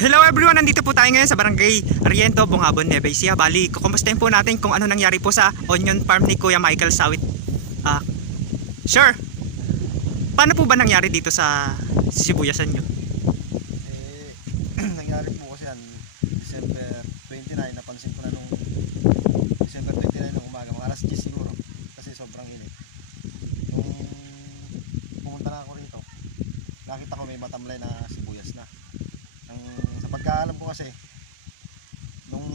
Hello everyone, nandito po tayo ngayon sa Barangay Riento, Bungabon, Nueva Ecija. Bali, kukumustahin po natin kung ano nangyari po sa onion farm ni Kuya Michael Sawit. Sure. Paano po ba nangyari dito sa sibuyasan nyo? Nangyari po kasi yan December 29, napansin ko na nung December 29 nung umaga, mga alas 10 siguro, kasi sobrang init. Nung pumunta na ako rito, nakita ko may matamlay na sibuyas na. Sa pagkaalam ko kasi, nung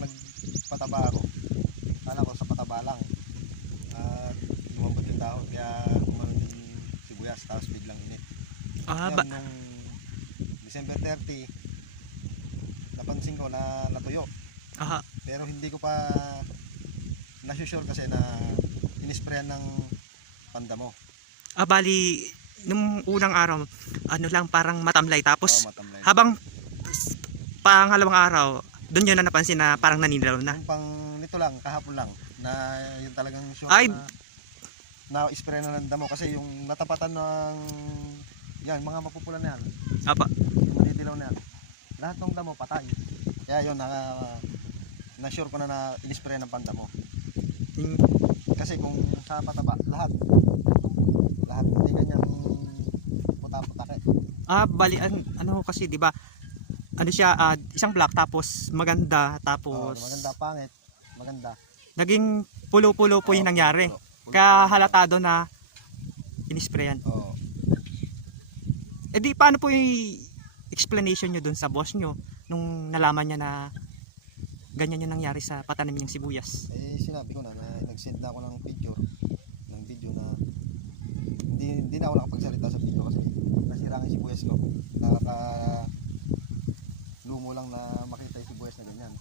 nagpataba ako, kala ko sa pataba lang at lumambot yung dahon, kaya umanon yung sibuyas, tapos biglang init. Yan, nung December 30, napansin ko na natuyo. Pero hindi ko pa nasusure kasi na inisprayan ng pandamo. Bali, nung unang araw, ano lang, parang matamlay. Tapos, Matamlay. habang pangalawang araw, doon nyo na napansin na parang naninilaw na. Yung pang nito lang, kahapon lang, na yung talagang sure Ay, na ispray na ng damo. Kasi yung natapatan ng yan, mga mapupula na yan, apa. yung madidilaw na yan, lahat ng damo patay. Kaya yun, na-sure ko na inispray ng pandamo. Kasi kung sa pataba, lahat hindi ganyan puta-puta. Bali, ano kasi, di ba? Ano siya, isang black, tapos maganda, tapos Maganda, pangit, maganda. naging pulo-pulo po yung nangyari. Pulo. Kaya halatado na inisprayan. Oo. Di paano po yung explanation nyo dun sa boss nyo nung nalaman niya na ganyan yung nangyari sa patanim ng sibuyas? Sinabi ko na nag-send na ako ng video na hindi na ako nakapagsalita sa video kasi nasira ang sibuyas ko. Lumo lang na makita yung sibuyas na ganyan.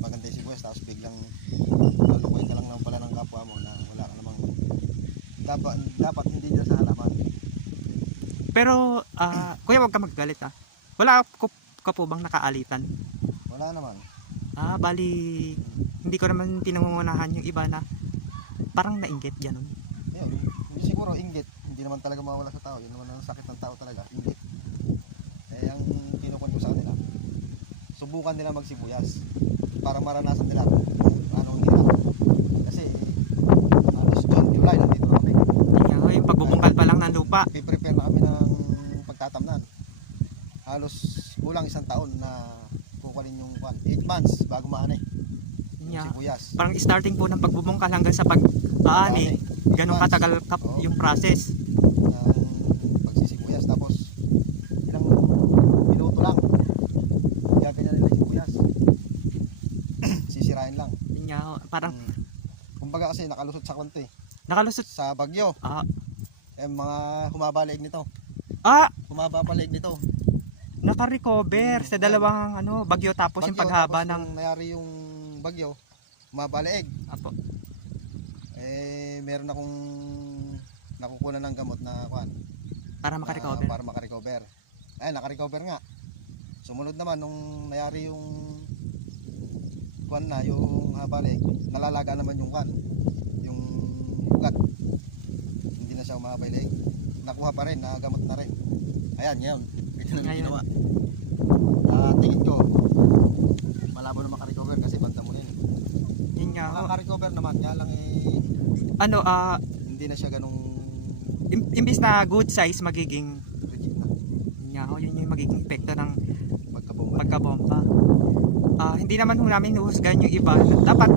Maganda yung sibuyas, tapos biglang lulukuin ka lang naman pala ng kapwa mo na wala ka namang dapat hindi dyan sa halaman. Pero kuya, wag ka magagalit wala ka po bang nakaalitan? Wala naman. Bali hindi ko naman pinangungunahan yung iba na parang nainggit ganun. Yun, siguro inggit, hindi naman talaga mawala sa tao. Yun naman ang sakit ng tao talaga, inggit. Ang kinukuha ko sa kanila, subukan nila magsibuyas para maranasan nila kung anong hirap. Kasi halos June, July, nandito na kami. Yung pagbubungkal pa lang ng lupa. Piprepare na kami ng pagtatamnan. Halos kulang isang taon na kukunin yung 8 months bago maani yung sibuyas. Parang starting po ng pagbubungkal hanggang sa pag-aani, ganun katagal yung process. Pagsisibuyas, tapos ilang minuto lang gaganyan nila yung sibuyas. Sisirain lang. Parang kumbaga kasi nakalusot sa kwento nakalusot sa bagyo. Mga humaba leeg nito. Humaba pa leeg nito. Naka-recover sa dalawang bagyo, tapos yung paghaba tapos ng nangyari yung bagyo, humaba leeg. Meron akong nakukuha ng gamot na para maka-recover. Para maka-recover. Naka-recover nga. Sumunod naman nung nangyari yung yung haba leeg, nalalaga naman yung yung ugat. Hindi na siya humaba leeg. Nakuha pa rin, nagamot na rin. Ayan, ngayon. Ito na ginawa. Tingin ko, malabo na maka-recover kasi banta mo rin. Makaka-recover naman, kaya lang hindi na siya ganung imbis na good size, magiging rigid na. yun yung magiging epekto ng Pagkabomba. hindi naman namin huhusgahan yung iba. Dapat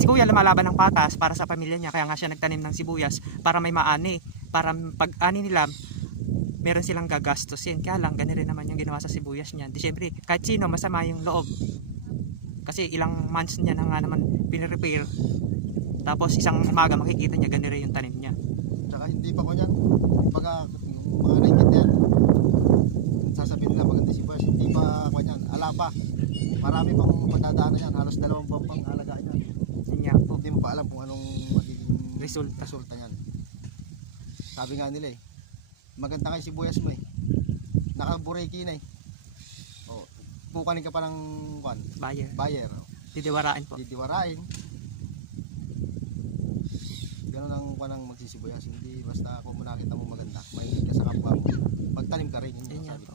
si Kuya lumalaban ng patas para sa pamilya niya, kaya nga siya nagtanim ng sibuyas para may maani, para pag-ani nila meron silang gagastusin. Kaya lang ganun rin naman yung ginawa sa sibuyas niya. Di syempre, kahit sino masama yung loob, kasi ilang months niya na nga naman pinrepair, tapos isang umaga makikita niya ganun rin yung tanim niya. Tsaka hindi pa ko yan, baga yung mga naikit yan, sasabihin nila maganda sibuyas, hindi pa ko yan, ala pa, marami pang madadaanan yan, halos 2 buwan pang halagaan yan. Hindi mo pa alam kung anong magiging resulta yan. Sabi nga nila maganda kayo sibuyas mo nakabureki na pukanin ka pa ng buyer. Didiwarain po. Ganun ang magsisibuyas, hindi basta kung nakita mo maganda, mahilig ka sa kapwa mo, magtanim ka rin, yun yung sabi ko.